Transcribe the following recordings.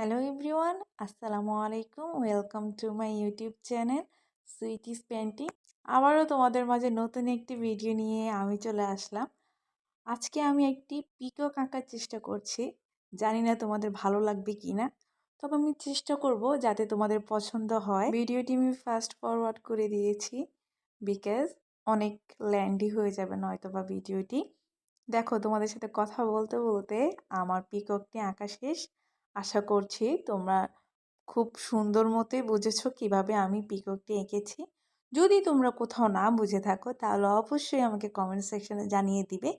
Hello everyone, আসসালামু আলাইকুম। Welcome to my YouTube channel sweeties painting. আবারও তোমাদের মাঝে নতুন একটি ভিডিও নিয়ে আমি চলে আসলাম। আজকে আমি একটি পিকক আঁকার চেষ্টা করছি। জানি না তোমাদের ভালো লাগবে কি না, তবে আমি চেষ্টা করব যাতে তোমাদের পছন্দ হয়। ভিডিওটি আমি ফাস্ট ফরওয়ার্ড করে দিয়েছি বিকজ অনেক ল্যান্ডি হয়ে যাবে নয়তোবা ভিডিওটি। দেখো, তোমাদের সাথে কথা বলতে বলতে আমার পিককটি আঁকা শেষ। আশা করছি তোমরা খুব সুন্দর মতোই বুঝেছো কিভাবে আমি পিককটি এঁকেছি। যদি তোমরা কোথাও না বুঝে থাকো তাহলে অবশ্যই আমাকে কমেন্ট সেকশনে জানিয়ে দিবে।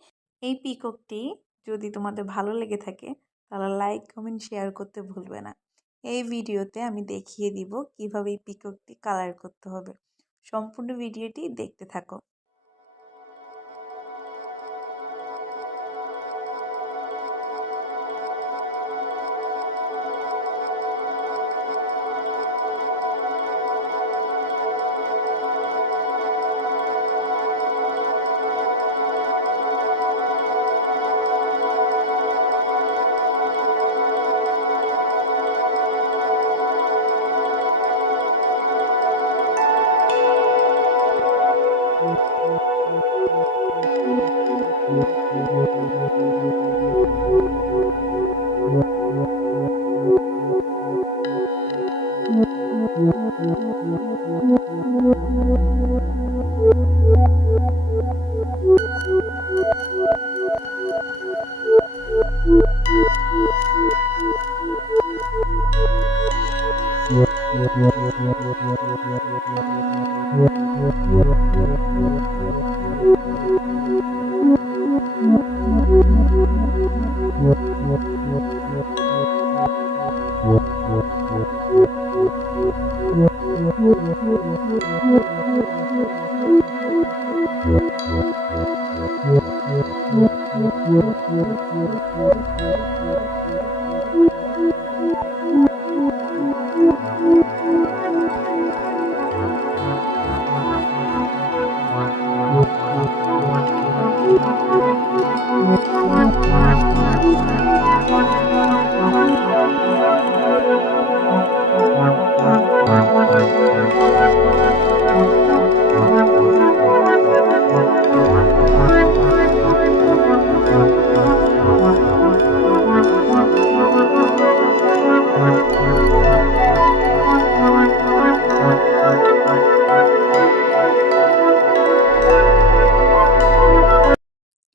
এই পিককটি যদি তোমাদের ভালো লেগে থাকে তাহলে লাইক কমেন্ট শেয়ার করতে ভুলবে না। এই ভিডিওতে আমি দেখিয়ে দিব কিভাবে এই পিককটি কালার করতে হবে। সম্পূর্ণ ভিডিওটি দেখতে থাকো।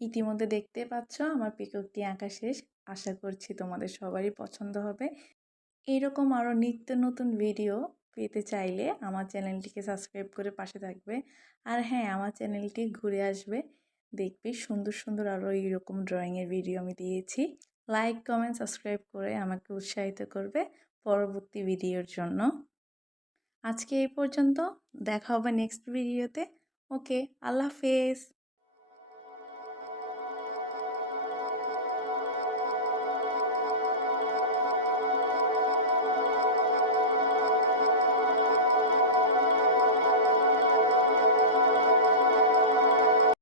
ইতিমধ্যে দেখতে পাচ্ছ আমার পিককটি আঁকা শেষ। আশা করছি তোমাদের সবারই পছন্দ হবে। এইরকম আরও নিত্য নতুন ভিডিও পেতে চাইলে আমার চ্যানেলটিকে সাবস্ক্রাইব করে পাশে থাকবে। আর হ্যাঁ, আমার চ্যানেলটি ঘুরে আসবে, দেখবে সুন্দর সুন্দর আরও এইরকম ড্রয়িংয়ের ভিডিও আমি দিয়েছি। লাইক কমেন্ট সাবস্ক্রাইব করে আমাকে উৎসাহিত করবে পরবর্তী ভিডিওর জন্য। আজকে এই পর্যন্ত, দেখা হবে নেক্সট ভিডিওতে। ওকে, আল্লাহ হাফেজ।